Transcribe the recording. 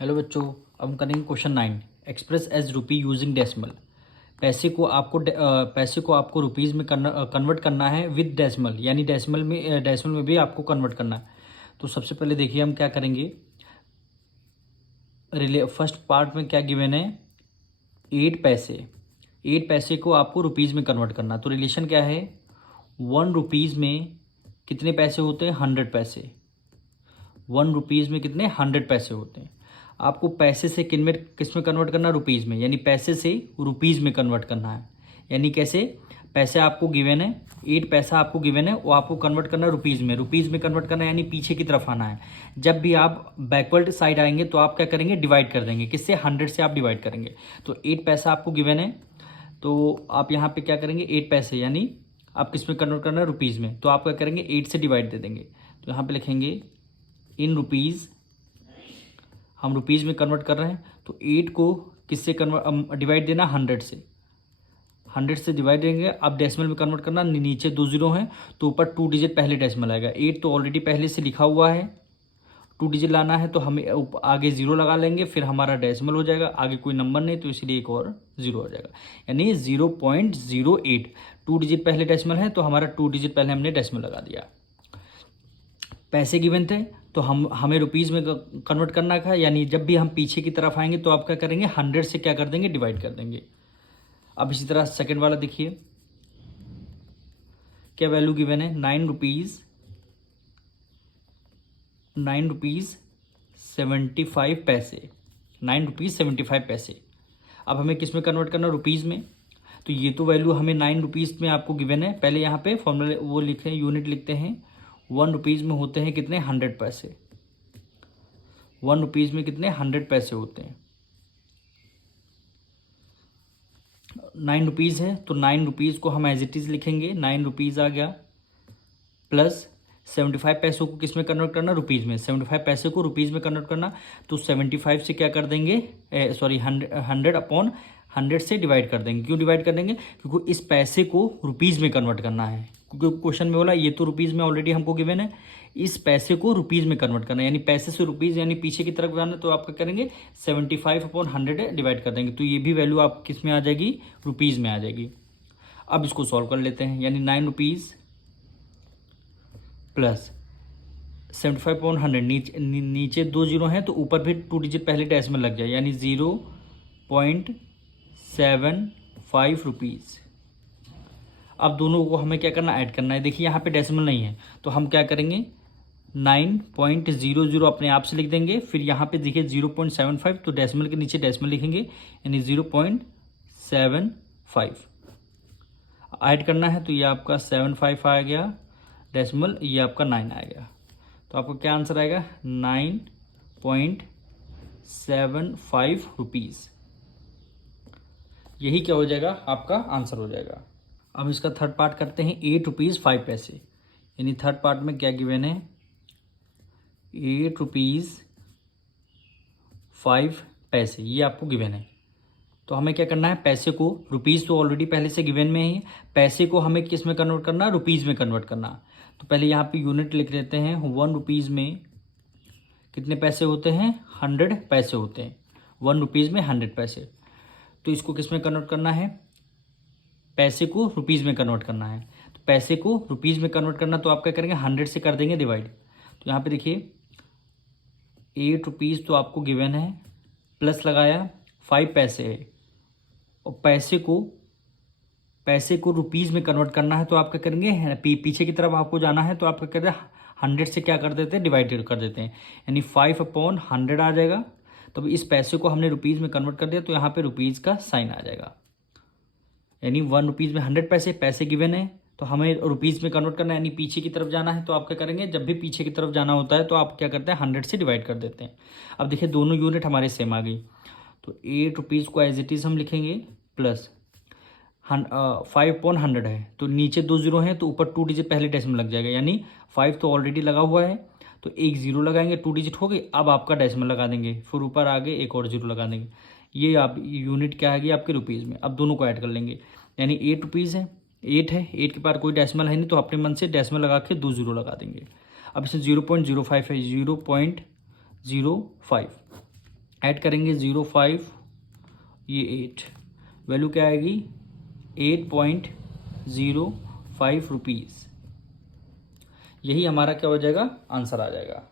Hello बच्चों, अब हम करेंगे क्वेश्चन 9। एक्सप्रेस एज रुपी यूजिंग डेसिमल। पैसे को आपको रुपीज़ में कन्वर्ट करना है विद डेसिमल, यानी डेसिमल में भी आपको कन्वर्ट करना है। तो सबसे पहले देखिए हम क्या करेंगे। फर्स्ट पार्ट में क्या गिवन है, 8 पैसे। 8 पैसे को आपको रुपीज़ में कन्वर्ट करना। तो रिलेशन क्या है, 1 रुपीज़ में कितने पैसे होते हैं, 100 पैसे। 1 रुपीज़ में कितने, 100 पैसे होते हैं। आपको पैसे से किस में कन्वर्ट करना, रुपीज़ में, यानी पैसे से रुपीज़ में कन्वर्ट करना है। यानी कैसे, पैसे आपको गिवन है, 8 पैसा आपको गिवन है, वो आपको कन्वर्ट करना है रुपीज़ में कन्वर्ट करना है, यानी पीछे की तरफ आना है। जब भी आप बैकवर्ड साइड आएंगे तो आप क्या करेंगे, डिवाइड कर देंगे। किससे, 100 से आप डिवाइड करेंगे। तो 8 पैसा आपको गिवन है, तो आप यहाँ पे क्या करेंगे, 8 पैसे, यानी आप किस में कन्वर्ट करना है, रुपीज़ में। तो आप क्या करेंगे, 8 से डिवाइड दे देंगे। तो यहाँ पे लिखेंगे इन रुपीज़, हम रुपीज़ में कन्वर्ट कर रहे हैं। तो 8 को किससे डिवाइड देना, 100 से। 100 से डिवाइड देंगे। अब डेसिमल में कन्वर्ट करना, नीचे 2 जीरो हैं तो ऊपर 2 डिजिट पहले डेसिमल आएगा। 8 तो ऑलरेडी पहले से लिखा हुआ है, 2 डिजिट लाना है तो हमें आगे 0 लगा लेंगे, फिर हमारा डेसिमल हो जाएगा। आगे कोई नंबर नहीं तो इसलिए एक और 0 हो जाएगा, यानी 0.08। 2 डिजिट पहले डेसिमल है तो हमारा 2 डिजिट पहले हमने डेसिमल लगा दिया। पैसे गिवन थे तो हमें रुपीज़ में कन्वर्ट करना था, यानी जब भी हम पीछे की तरफ आएंगे तो आप क्या करेंगे, 100 से क्या कर देंगे, डिवाइड कर देंगे। अब इसी तरह सेकंड वाला देखिए, क्या वैल्यू गिवन है, 9 रुपीज़ 75 पैसे। 9 रुपीज़ 75 पैसे। अब हमें किस में कन्वर्ट करना, रुपीज़ में। तो ये तो वैल्यू हमें 9 रुपीज़ में आपको गिवन है। पहले यहाँ पे फॉर्मूला वो लिखे, यूनिट लिखते हैं। 1 रुपीज़ में होते हैं कितने, 100 पैसे। 1 रुपीज़ में कितने, 100 पैसे होते हैं। 9 रुपीज़ है तो 9 रुपीज़ को हम एज इट इज़ लिखेंगे, 9 रुपीज़ आ गया, प्लस 75 पैसों को किस में कन्वर्ट करना, रुपीज़ में। 75 पैसे को रुपीज़ में कन्वर्ट करना, तो 75 से क्या कर देंगे, 100 से डिवाइड कर देंगे। क्यों डिवाइड कर देंगे, क्योंकि इस पैसे को रुपीज़ में कन्वर्ट करना है। क्योंकि क्वेश्चन में बोला ये तो रुपीज़ में ऑलरेडी हमको गिवन है, इस पैसे को रुपीज़ में कन्वर्ट करना है, यानी पैसे से रुपीज़, यानी पीछे की तरफ जाना। तो आप क्या करेंगे, 75/100 डिवाइड कर देंगे। तो ये भी वैल्यू आप किस में आ जाएगी, रुपीज़ में आ जाएगी। अब इसको सॉल्व कर लेते हैं, यानी 9 रुपीज़ प्लस 75/100, नीचे 2 जीरो हैं तो ऊपर भी 2 डिजिट पहले डेसिमल लग जाए, यानी 0.75 रुपीज़। अब दोनों को हमें क्या करना, ऐड करना है। देखिए यहाँ पे डेसिमल नहीं है तो हम क्या करेंगे, 9.00 अपने आप से लिख देंगे। फिर यहाँ पे देखिए 0.75, तो डेसिमल के नीचे डेसिमल लिखेंगे, यानी 0.75 ऐड करना है। तो ये आपका 75 आ गया डेसिमल, ये आपका 9 आ गया। तो आपको क्या आंसर आएगा, 9.75 रुपीज़। यही क्या हो जाएगा, आपका आंसर हो जाएगा। अब इसका थर्ड पार्ट करते हैं, 8 रुपीज़ 5 पैसे। यानी थर्ड पार्ट में क्या गिवन है, 8 रुपीज़ 5 पैसे, ये आपको गिवन है। तो हमें क्या करना है, पैसे को, रुपीज़ तो ऑलरेडी पहले से गिवन में ही, पैसे को हमें किस में कन्वर्ट करना, रुपीज़ में कन्वर्ट करना। तो पहले यहाँ पे यूनिट लिख लेते हैं। 1 रुपीज़ में कितने पैसे होते हैं, 100 पैसे होते हैं। 1 रुपीज़ में 100 पैसे। तो इसको किस में कन्वर्ट करना है, पैसे को रुपीज़ में कन्वर्ट करना है। तो पैसे को रुपीज़ में कन्वर्ट करना, तो आप क्या करेंगे, 100 से कर देंगे डिवाइड। तो यहाँ पे देखिए 8 रुपीज़ तो आपको गिवन है, प्लस लगाया 5 पैसे है, और पैसे को रुपीज़ में कन्वर्ट करना है। तो आप क्या करेंगे, पीछे की तरफ आपको जाना है तो आप क्या करते हैं, 100 से क्या कर देते हैं, डिवाइडेड कर देते हैं, यानी 5/100 आ जाएगा। तब इस पैसे को हमने रुपीज़ में कन्वर्ट कर दिया तो यहाँ पे रुपीज़ का साइन आ जाएगा, यानी 1 रुपीज़ में 100 पैसे गिवन है तो हमें रुपीज़ में कन्वर्ट करना है, यानी पीछे की तरफ जाना है। तो आप क्या करेंगे, जब भी पीछे की तरफ जाना होता है तो आप क्या करते हैं, 100 से डिवाइड कर देते हैं। अब देखिए दोनों यूनिट हमारे सेम आ गई। तो 8 रुपीज़ को एज इट इज़ हम लिखेंगे, प्लस 5/100 है, तो नीचे 2 जीरो हैं तो ऊपर 2 डिजिट पहले डेसिमल लग जाएगा, यानी 5 तो ऑलरेडी लगा हुआ है तो एक 0 लगाएंगे, 2 डिजिट हो गई। अब आपका डेसिमल लगा देंगे, फिर ऊपर आगे एक और 0 लगा देंगे। ये आप यूनिट क्या आ गई आपके, रुपीज़ में। अब दोनों को ऐड कर लेंगे, यानी 8 रुपीज़ है, 8 है, 8 के पार कोई डेसिमल है नहीं तो अपने मन से डेसिमल लगा के 2 जीरो लगा देंगे। अब इसमें 0.05 है, 0.05 ऐड करेंगे 0.5, ये 8, वैल्यू क्या आएगी 8.05 रुपीज़। यही हमारा क्या हो जाएगा, आंसर आ जाएगा।